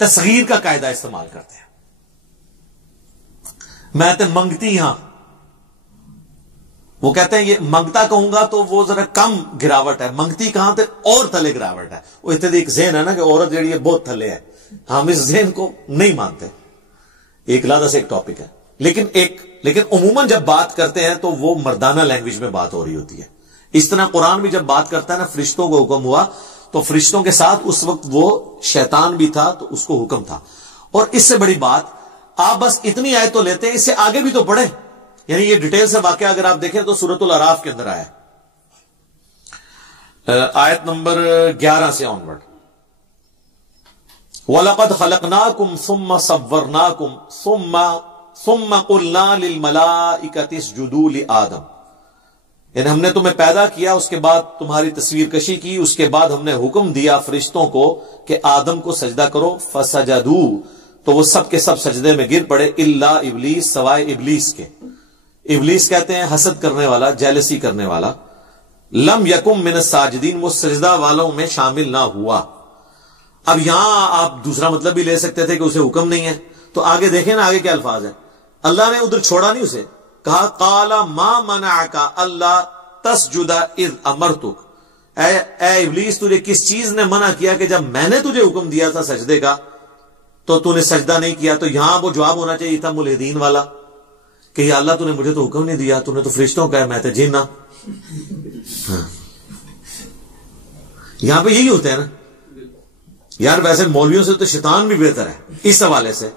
تصغیر کا قاعدہ استعمال کرتے ہیں. میں تے منگتی ہاں، وہ کہتے ہیں یہ منگتا کہوں گا تو وہ ذرا کم گراوٹ ہے، منگتی کہاں تے اور تھلے گراوٹ ہے. وہ اتنے ایک ذہن ہے نا کہ عورت جڑی ہے بہت تھلے ہے، ہم اس ذہن کو نہیں مانتے. ایک علیحدہ سے ایک ٹاپک ہے، لیکن عموماً جب بات کرتے ہیں تو وہ مردانہ لینگویج میں بات ہو رہی ہوتی ہے. اس طرح قرآن بھی جب بات کرتا ہے نا، فرشتوں کو حکم ہوا تو فرشتوں کے ساتھ اس وقت وہ شیطان بھی تھا تو اس کو حکم تھا. اور اس سے بڑی بات آپ بس اتنی آیت تو لیتے ہیں، اس سے آگے بھی تو پڑھیں. یعنی یہ ڈیٹیل سے واقعہ اگر آپ دیکھیں تو سورۃ الاعراف کے اندر آیا آیت نمبر 11 سے آنورڈ. وَلَقَدْ خَلَقْنَاكُمْ ثُمَّ صَوَّرْنَاكُمْ ثُمَّ قُلْنَا لِلْمَلَائِكَةِ اسْجُدُوا لِآدَمَ. یعنی ہم نے تمہیں پیدا کیا، اس کے بعد تمہاری تصویر کشی کی، اس کے بعد ہم نے حکم دیا فرشتوں کو کہ آدم کو سجدہ کرو. فَسَجَدُوا، تو وہ سب کے سب سجدے میں گر پڑے، الا ابلیس، سوائے ابلیس کے. ابلیس کہتے ہیں حسد کرنے والا، جیلسی کرنے والا. لم یکم من الساجدین، وہ سجدہ والوں میں شامل نہ ہوا. اب یہاں آپ دوسرا مطلب بھی لے سکتے تھے کہ اسے حکم نہیں ہے، تو آگے دیکھیں نا آگے کیا الفاظ ہے. اللہ نے ادھر چھوڑا نہیں اسے، کہا قال ما منعک الا تسجد اذ امرتک. اے ابلیس، تجھے کس چیز نے منع کیا کہ جب میں نے تجھے حکم دیا تھا سجدے کا تو تو نے سجدہ نہیں کیا. تو یہاں وہ جواب ہونا چاہیے تھا ملحدین والا کہ یا اللہ تو نے مجھے تو حکم نہیں دیا، تو نے تو فرشتوں کا ہے، میں تو جن نہ. یہاں پہ یہی ہوتا ہے نا یار. ویسے مولویوں سے تو شیطان بھی بہتر ہے اس حوالے سے.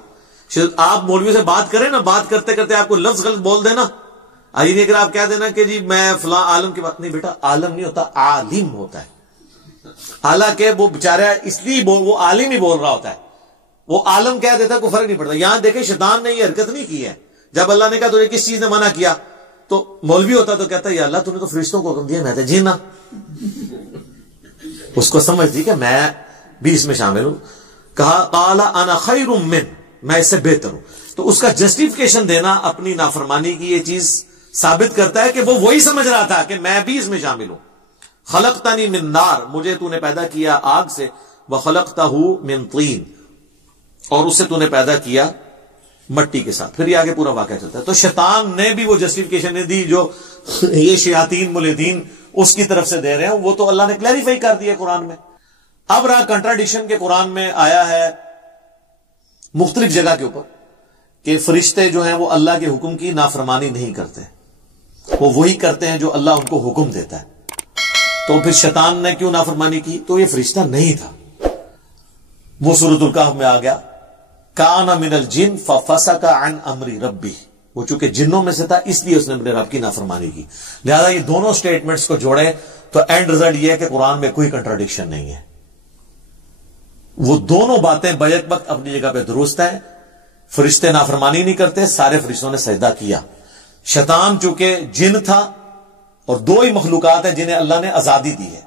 آپ مولویوں سے بات کریں نا، بات کرتے کرتے آپ کو لفظ غلط بول دینا، آئی نہیں اگر آپ کہہ دینا کہ جی میں فلاں عالم کی بات نہیں، بیٹا عالم نہیں ہوتا، عالم ہوتا ہے. حالانکہ وہ بیچارہ اس لیے وہ عالم ہی بول رہا ہوتا ہے، وہ عالم کہہ دیتا کوئی فرق نہیں پڑتا. یہاں دیکھیں شیطان نے یہ حرکت نہیں کی ہے. جب اللہ نے کہا تجھے کس چیز نے منع کیا، تو مولوی ہوتا تو کہتا یا اللہ تو نے تو فرشتوں کو حکم دیا، میں تو جینا. اس کو سمجھ دی کہ میں بھی اس میں شامل ہوں. کہا قال انا خیر من، میں اس سے بہتر ہوں. تو اس کا جسٹیفیکیشن دینا اپنی نافرمانی کی یہ چیز ثابت کرتا ہے کہ وہ وہی سمجھ رہا تھا کہ میں بھی اس میں شامل ہوں. خلقتنی من نار، مجھے تو نے پیدا کیا آگ سے، وخلقتہ من طین، اور اس سے تو نے پیدا کیا مٹی کے ساتھ. پھر یہ آگے پورا واقعہ چلتا ہے. تو شیطان نے بھی وہ جسٹیفیکیشن نے دی جو یہ شیاطین ملحدین اس کی طرف سے دے رہے ہیں، وہ تو اللہ نے کلیریفائی کر دیا قرآن میں. اب رہا کنٹراڈکشن کے قرآن میں آیا ہے مختلف جگہ کے اوپر کہ فرشتے جو ہیں وہ اللہ کے حکم کی نافرمانی نہیں کرتے، وہ وہی کرتے ہیں جو اللہ ان کو حکم دیتا ہے. تو پھر شیطان نے کیوں نافرمانی کی؟ تو یہ فرشتہ نہیں تھا. وہ سورۃ الکہف میں آ گیا کان من الجن ففسق عن امر ربی، وہ چونکہ جنوں میں سے تھا اس لیے اس نے اپنے رب کی نافرمانی کی. لہذا یہ دونوں سٹیٹمنٹس کو جوڑے تو اینڈ رزلٹ یہ ہے کہ قرآن میں کوئی کنٹراڈکشن نہیں ہے. وہ دونوں باتیں بیک وقت اپنی جگہ پہ درست ہیں. فرشتے نافرمانی نہیں کرتے، سارے فرشتوں نے سجدہ کیا. شیطان چونکہ جن تھا، اور دو ہی مخلوقات ہیں جنہیں اللہ نے آزادی دی ہے،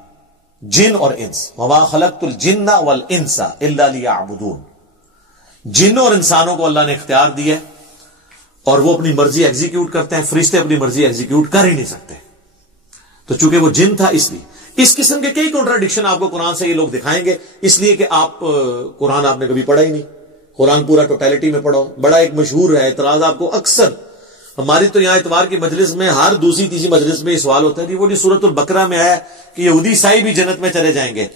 جن اور انس. وما خلقت الجن والانس الا لیعبدون. جنوں اور انسانوں کو اللہ نے اختیار دیا اور وہ اپنی مرضی ایگزیکیوٹ کرتے ہیں. فرشتے اپنی مرضی ایگزیکیوٹ کر ہی نہیں سکتے. تو چونکہ وہ جن تھا اس لیے اس قسم کے کئی کنٹراڈکشن آپ کو قرآن سے یہ لوگ دکھائیں گے، اس لیے کہ آپ قرآن آپ نے کبھی پڑھا ہی نہیں. قرآن پورا ٹوٹیلٹی میں پڑھو. بڑا ایک مشہور ہے اعتراض آپ کو اکثر ہماری تو یہاں اتوار کی مجلس میں ہر دوسری تیسری مجلس میں یہ سوال ہوتا ہے کہ وہ جو سورۃ البقرہ میں آیا کہ یہودی عیسائی بھی جنت میں چلے جائیں گے،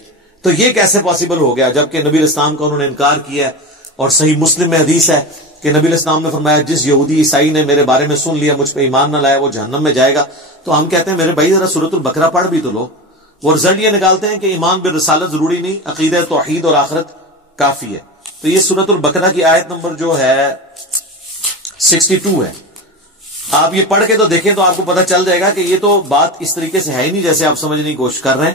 تو یہ کیسے پاسبل ہو گیا جبکہ نبی علیہ السلام کا انہوں نے انکار کیا ہے. اور صحیح مسلم میں حدیث ہے کہ نبی علیہ السلام نے فرمایا جس یہودی عیسائی نے میرے بارے میں سن لیا مجھ پہ ایمان نہ لایا وہ جہنم میں جائے گا. تو ہم کہتے ہیں میرے بھائی ذرا سورۃ البقرہ پڑھ بھی تو لو. وہ رزلٹ یہ نکالتے ہیں کہ ایمان بالرسالت ضروری نہیں، عقیدہ توحید اور آخرت کافی ہے. تو یہ سورۃ البقرہ کی آیت نمبر جو ہے 62 ہے. آپ یہ پڑھ کے تو دیکھیں تو آپ کو پتہ چل جائے گا کہ یہ تو بات اس طریقے سے ہے ہی نہیں جیسے آپ سمجھنے کی کوشش کر رہے ہیں.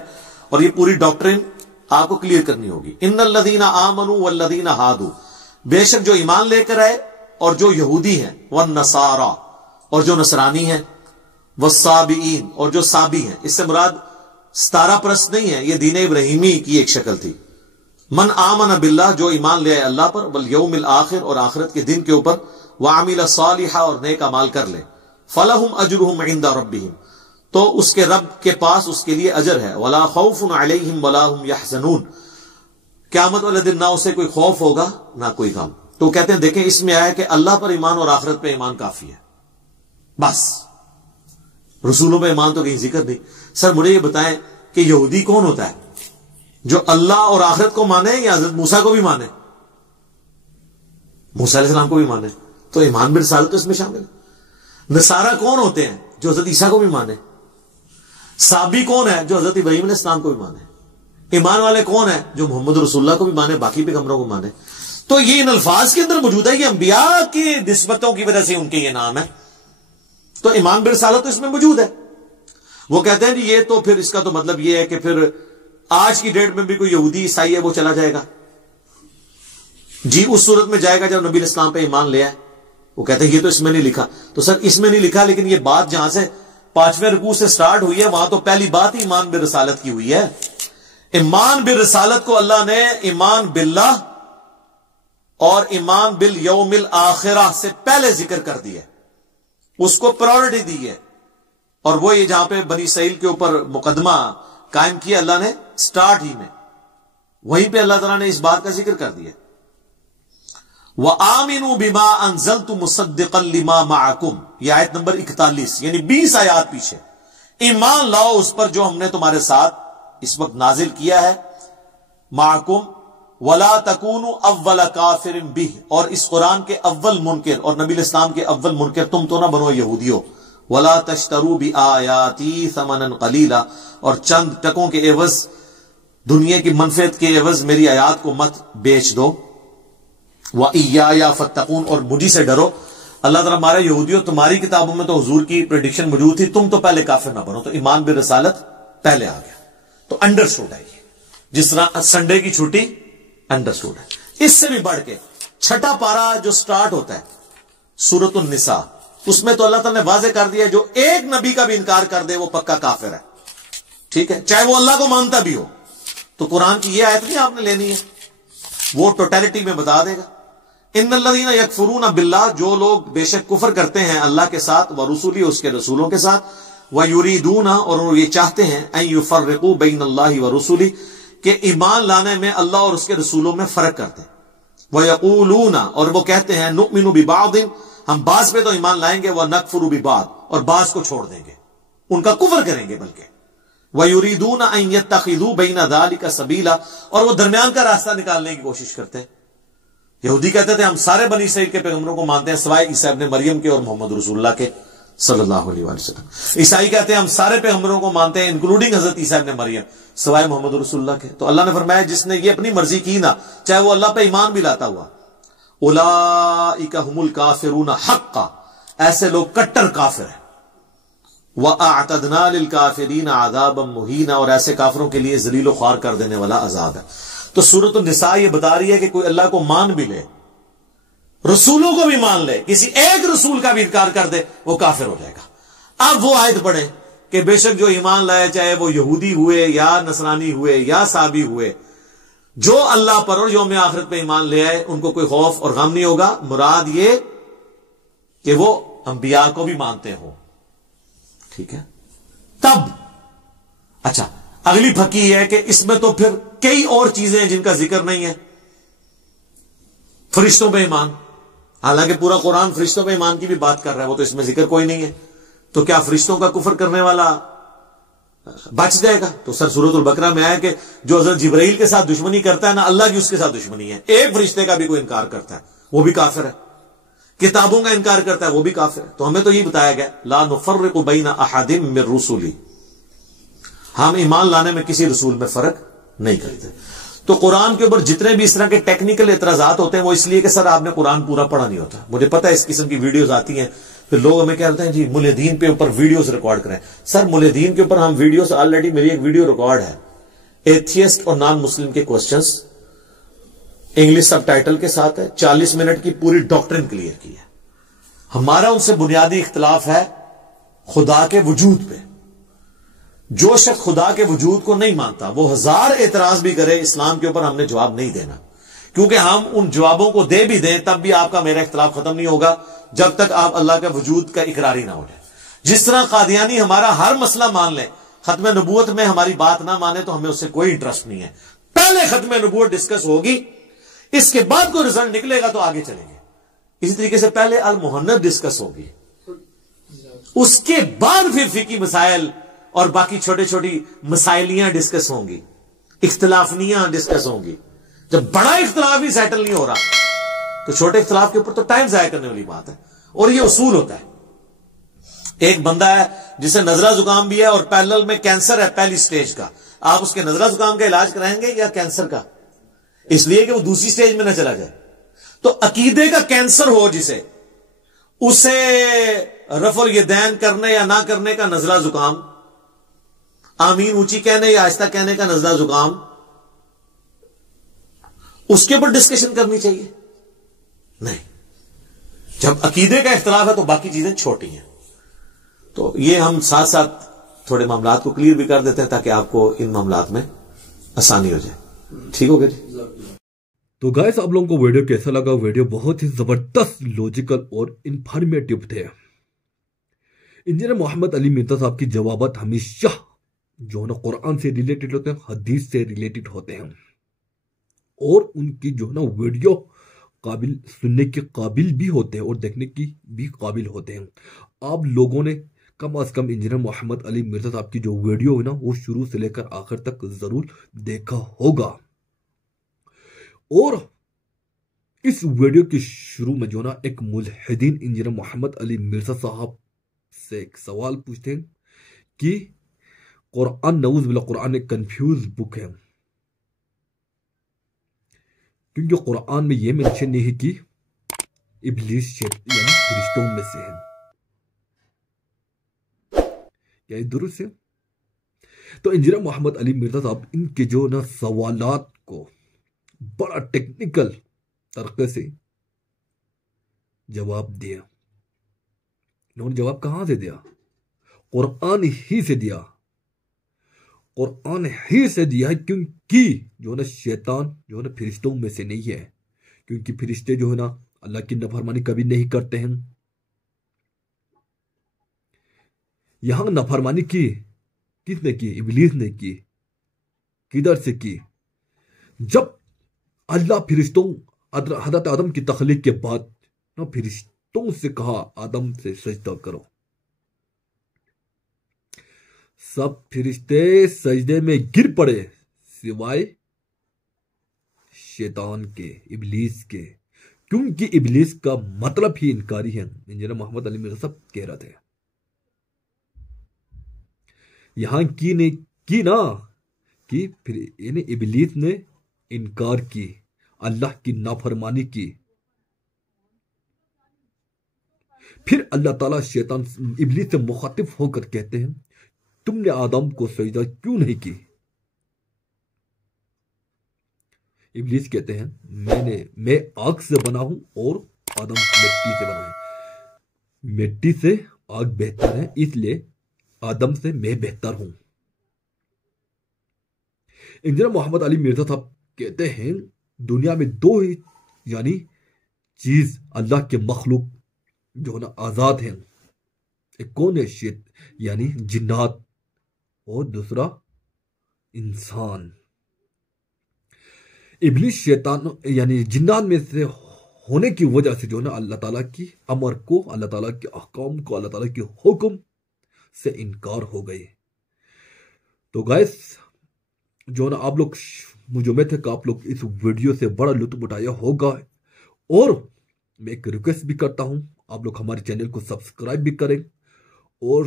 اور یہ پوری ڈاکٹرن آپ کو کلیئر کرنی ہوگی. ان الذین آمنوا والذین ہادوا، بے شک جو ایمان لے کر آئے اور جو یہودی ہیں، والنصارى اور جو نصرانی ہیں، والصابئین اور جو صابی ہیں. اس سے مراد ستارہ پرست نہیں ہے، یہ دین ابراہیمی کی ایک شکل تھی. من آمن باللہ، جو ایمان لے آئے اللہ پر، والیوم الآخر اور آخرت کے دن کے اوپر، وعمل صالحا اور نیک اعمال کر لے، فلہم اجرہم عند ربہم، تو اس کے رب کے پاس اس کے لیے اجر ہے. ولا خوف علیہم ولا هم یحزنون، قیامت والے دن نہ اسے کوئی خوف ہوگا نہ کوئی غم. تو کہتے ہیں دیکھیں اس میں آیا کہ اللہ پر ایمان اور آخرت پہ ایمان کافی ہے بس, رسولوں پہ ایمان تو کہیں ذکر نہیں. سر مجھے یہ بتائیں کہ یہودی کون ہوتا ہے جو اللہ اور آخرت کو مانے یا حضرت موسیٰ کو بھی مانے؟ موسیٰ علیہ السلام کو بھی مانے تو ایمان برسالت تو اس میں شامل ہے. نصارہ کون ہوتے ہیں جو حضرت عیسیٰ کو بھی مانے؟ صابی کون ہے جو حضرت ابراہیم علیہ السلام کو بھی مانے؟ ایمان والے کون ہیں جو محمد رسول اللہ کو بھی مانے, باقی پیغمبروں کو مانے؟ تو یہ ان الفاظ کے اندر موجود ہے, یہ انبیاء کی نسبتوں کی وجہ سے ان کے یہ نام ہے. تو ایمان برسالت تو اس میں موجود ہے. وہ کہتے ہیں جی یہ تو پھر اس کا تو مطلب یہ ہے کہ پھر آج کی ڈیٹ میں بھی کوئی یہودی عیسائی ہے وہ چلا جائے گا. جی اس صورت میں جائے گا جب نبی الاسلام پہ ایمان لے آئے. وہ کہتے ہیں یہ تو اس میں نہیں لکھا. تو سر اس میں نہیں لکھا, لیکن یہ بات جہاں سے 5ویں رکوع سے سٹارٹ ہوئی ہے وہاں تو پہلی بات ہی ایمان برسالت کی ہوئی ہے. ایمان برسالت کو اللہ نے ایمان باللہ اور ایمان بالیوم الاخرہ سے پہلے ذکر کر دیا, اس کو پرائورٹی دی ہے. اور وہ یہ جہاں پہ بنی اسرائیل کے اوپر مقدمہ قائم کیا اللہ نے سٹارٹ ہی میں, وہیں پہ اللہ تعالیٰ نے اس بات کا ذکر کر دیا. وَآمِنُوا بِمَا أَنزَلْتُ مُصَدِّقًا لِمَا مَعَكُمْ, یہ آیت نمبر 41, یعنی 20 آیات پیچھے. ایمان لاؤ اس پر جو ہم نے تمہارے ساتھ اس وقت نازل کیا ہے, معکم ولا تکونوا اول کافر بہ, اور اس قرآن کے اول منکر اور نبی الاسلام کے اول منکر تم تو نہ بنو یہودیو. ولا تشتروا بآیاتی ثمنا قلیلا, اور چند ٹکوں کے عوض, دنیا کی منفعت کے عوض میری آیات کو مت بیچ دو. وإیایا فاتقون, اور مجھی سے ڈرو. اللہ تعالیٰ ہمارے یہودیوں تمہاری کتابوں میں تو حضور کی پریڈکشن موجود تھی, تم تو پہلے کافر نہ بنو. تو ایمان برسالت پہلے آ گیا. تو انڈرسٹوڈ ہے یہ, جس طرح سنڈے کی چھٹی انڈرسٹوڈ ہے. اس سے بھی بڑھ کے 6واں پارہ جو سٹارٹ ہوتا ہے سورۃ النساء, اس میں تو اللہ تعالیٰ نے واضح کر دیا جو ایک نبی کا بھی انکار کر دے وہ پکا کافر ہے. ٹھیک ہے, چاہے وہ اللہ کو مانتا بھی ہو. تو قرآن کی یہ آیت نہیں آپ نے لینی ہے, وہ ٹوٹیلٹی میں بتا دے گا. ان الذین یکفرون باللہ, جو لوگ بے شک کفر کرتے ہیں اللہ کے ساتھ, ورسولی, اس کے رسولوں کے ساتھ, وَيُرِيدُونَ, اور وہ یہ چاہتے ہیں, أَن يُفَرِّقُوا بَيْنَ اللَّهِ وَرُسُولِهِ, کہ ایمان لانے میں اللہ اور اس کے رسولوں میں فرق کرتے ہیں. وَيَقُولُونَ, اور وہ کہتے ہیں, نُؤْمِنُ بِبَعْضٍ, ہم بعض پہ تو ایمان لائیں گے, وَنَكْفُرُ بِبَعْضٍ, اور بعض کو چھوڑ دیں گے, ان کا کفر کریں گے بلکہ. وَيُرِيدُونَ أَن يَتَّخِذُوا بَيْنَ ذَلِكَ سَبِيلًا, اور وہ درمیان کا راستہ نکالنے کی کوشش کرتے ہیں. یہودی کہتے تھے ہم سارے بنی اسرائیل کے پیغمبروں کو مانتے ہیں سوائے عیسیٰ ابن مریم کے اور محمد رسول اللہ کے صلی اللہ علیہ وسلم. عیسائی کہتے ہیں ہم سارے پیغمبروں کو مانتے ہیں انکلوڈنگ حضرت عیسیٰ ابن مریم سوائے محمد رسول اللہ کے. تو اللہ نے فرمایا جس نے یہ اپنی مرضی کی نا, چاہے وہ اللہ پہ ایمان بھی لاتا ہوا, اولئک هم الکافرون حقا, ایسے لوگ کٹر کافر ہیں. وَأَعْتَدْنَا لِلْكَافِرِينَ عَذَابًا مُهِينًا, اور ایسے کافروں کے لیے ذلیل و خوار کر دینے والا عذاب ہے. تو سورۃ النساء یہ بتا رہی ہے کہ کوئی اللہ کو مان بھی لے, رسولوں کو بھی مان لے, کسی ایک رسول کا بھی انکار کر دے, وہ کافر ہو جائے گا. اب وہ آیت پڑھیں کہ بے شک جو ایمان لائے, چاہے وہ یہودی ہوئے یا نصرانی ہوئے یا صابی ہوئے, جو اللہ پر اور یوم آخرت پہ ایمان لے آئے, ان کو کوئی خوف اور غم نہیں ہوگا. مراد یہ کہ وہ انبیاء کو بھی مانتے ہوں. ٹھیک ہے, تب اچھا اگلی پھکی ہے کہ اس میں تو پھر کئی اور چیزیں ہیں جن کا ذکر نہیں ہے. فرشتوں پہ ایمان, حالانکہ پورا قرآن فرشتوں پہ ایمان کی بھی بات کر رہا ہے, وہ تو اس میں ذکر کوئی نہیں ہے. تو کیا فرشتوں کا کفر کرنے والا بچ جائے گا؟ تو سر سورۃ البقرہ میں آیا کہ جو حضرت جبرائیل کے ساتھ دشمنی کرتا ہے نا, اللہ کی اس کے ساتھ دشمنی ہے. ایک فرشتے کا بھی کوئی انکار کرتا ہے وہ بھی کافر ہے. کتابوں کا انکار کرتا ہے وہ بھی کافر ہے. تو ہمیں تو یہ بتایا گیا لا نفرق بین احد من رسلی, ہم ایمان لانے میں کسی رسول میں فرق نہیں کرتے. تو قرآن کے اوپر جتنے بھی اس طرح کے ٹیکنیکل اعتراضات ہوتے ہیں وہ اس لیے کہ سر آپ نے قرآن پورا پڑھا نہیں ہوتا. مجھے پتا ہے اس قسم کی ویڈیوز آتی ہیں, پھر لوگ ہمیں کہتے ہیں جی ملحدین پہ اوپر ویڈیوز ریکارڈ کریں. سر ملحدین کے اوپر ہم ویڈیوز, آلریڈی میری ایک ویڈیو ریکارڈ ہے, ایتھیسٹ اور نان مسلم کے کوسچنز, انگلش سب ٹائٹل کے ساتھ ہے, 40 منٹ کی پوری ڈاکٹرن کلیئر کی ہے. ہمارا ان سے بنیادی اختلاف ہے خدا کے وجود پہ. جو شخص خدا کے وجود کو نہیں مانتا وہ 1000 اعتراض بھی کرے, اسلام کے اوپر ہم نے جواب نہیں دینا, کیونکہ ہم ان جوابوں کو دے بھی دیں تب بھی آپ کا میرا اختلاف ختم نہیں ہوگا جب تک آپ اللہ کے وجود کا اقراری نہ ہو جائے. جس طرح قادیانی ہمارا ہر مسئلہ مان لیں, ختم نبوت میں ہماری بات نہ مانے تو ہمیں اس سے کوئی انٹرسٹ نہیں ہے. پہلے ختم نبوت ڈسکس ہوگی، اس کے بعد کوئی رزلٹ نکلے گا تو آگے چلیں گے. اسی طریقے سے پہلے المحنت ڈسکس ہوگی، اس کے بعد پھر فقہی مسائل اور باقی چھوٹے چھوٹی مسائلیاں ڈسکس ہوں گی، اختلافنیاں ڈسکس ہوں گی. جب بڑا اختلاف ہی سیٹل نہیں ہو رہا تو چھوٹے اختلاف کے اوپر تو ٹائم ضائع کرنے والی بات ہے. اور یہ اصول ہوتا ہے. ایک بندہ ہے جسے نزلہ زکام بھی ہے اور پیرلل میں کینسر ہے پہلی سٹیج کا، آپ اس کے نزلہ زکام کا علاج کرائیں گے یا کینسر کا؟ اس لیے کہ وہ دوسری سٹیج میں نہ چلا جائے. تو عقیدے کا کینسر ہو جسے، اسے رفع الیدین کرنے یا نہ کرنے کا نزلہ زکام، آمین اونچی کہنے یا آہستہ کہنے کا نزلہ زکام، اس کے اوپر ڈسکشن کرنی چاہیے؟ نہیں. جب عقیدے کا اختلاف ہے تو باقی چیزیں چھوٹی ہیں. تو یہ ہم ساتھ ساتھ تھوڑے معاملات کو کلیئر بھی کر دیتے ہیں تاکہ آپ کو ان معاملات میں آسانی ہو جائے. ٹھیک ہو گیا جی؟ تو گائس آپ لوگوں کو ویڈیو کیسا لگا؟ ویڈیو بہت ہی زبردست، لوجیکل اور انفارمیٹیو تھے. انجینئر محمد علی مرزا صاحب کی جوابات ہمیشہ جو ہے نا قرآن سے ریلیٹڈ ہوتے ہیں، حدیث سے ریلیٹڈ ہوتے ہیں، اور ان کی جو ہے نا ویڈیو قابل سننے کے قابل بھی ہوتے ہیں اور دیکھنے کی بھی قابل ہوتے ہیں. آپ لوگوں نے کم از کم انجینئر محمد علی مرزا صاحب کی جو ویڈیو ہے نا وہ شروع سے لے کر آخر تک ضرور دیکھا ہوگا. اور اس ویڈیو کے شروع میں جو نا ایک ملحدین انجینئر محمد علی مرزا صاحب سے ایک سوال پوچھتے ہیں کہ قرآن، نعوذ باللہ، قرآن ایک کنفیوز بک ہے، کیونکہ قرآن میں یہ منشن نہیں ہے کہ ابلیس یعنی فرشتوں میں سے ہے. کیا یہ درست ہے؟ تو انجینئر محمد علی مرزا صاحب ان کے جو نا سوالات کو بڑا ٹیکنیکل طریقے سے جواب دیا. انہوں نے جواب کہاں سے دیا؟ قرآن ہی سے دیا. قرآن ہی سے دیا ہے، کیونکہ جو ہے نا شیطان جو ہے نا فرشتوں میں سے نہیں ہے، کیونکہ فرشتے جو ہے نا اللہ کی نافرمانی کبھی نہیں کرتے ہیں. یہاں نافرمانی کی کس نے کی؟ ابلیس نے کی. کدھر سے کی؟ جب اللہ فرشتوں حضرت آدم کی تخلیق کے بعد فرشتوں سے کہا آدم سے سجدہ کرو، سب فرشتے سجدے میں گر پڑے سوائے شیطان کے، ابلیس کے، کیونکہ ابلیس کا مطلب ہی انکاری ہے. انجینئر محمد علی مرزا صاحب کہہ رہے تھے یہاں کی نا کہ پھر یعنی ابلیس نے انکار کی، اللہ کی نافرمانی کی. پھر اللہ تعالیٰ شیطان ابلیس سے مخاطب ہو کر کہتے ہیں تم نے آدم کو سجدہ کیوں نہیں کی؟ ابلیس کہتے ہیں میں آگ سے بنا ہوں اور آدم مٹی سے بنا ہے، مٹی سے آگ بہتر ہے، اس لیے آدم سے میں بہتر ہوں. انجینئر محمد علی مرزا صاحب کہتے ہیں دنیا میں دو ہی یعنی چیز اللہ کے مخلوق جو ہے نا آزاد ہیں. ایک کون ہے؟ یعنی جنات، اور دوسرا انسان. ابلیس شیطان یعنی جنات میں سے ہونے کی وجہ سے جو ہے نا اللہ تعالیٰ کی امر کو، اللہ تعالیٰ کے احکام کو، اللہ تعالیٰ کے حکم سے انکار ہو گئے. تو گائس جو نا آپ لوگ مجھے امید ہے کہ آپ لوگ اس ویڈیو سے بڑا لطف اٹھایا ہوگا، اور میں ایک ریکویسٹ بھی کرتا ہوں آپ لوگ ہمارے چینل کو سبسکرائب بھی کریں، اور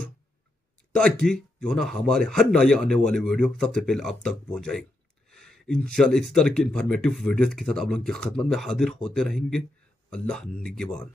تاکہ جو نا ہمارے ہر نئے آنے والے ویڈیو سب سے پہلے آپ تک پہنچ جائیں. انشاءاللہ اس طرح کی انفارمیٹیو ویڈیوز کے ساتھ آپ لوگوں کی خدمت میں حاضر ہوتے رہیں گے. اللہ نگہبان.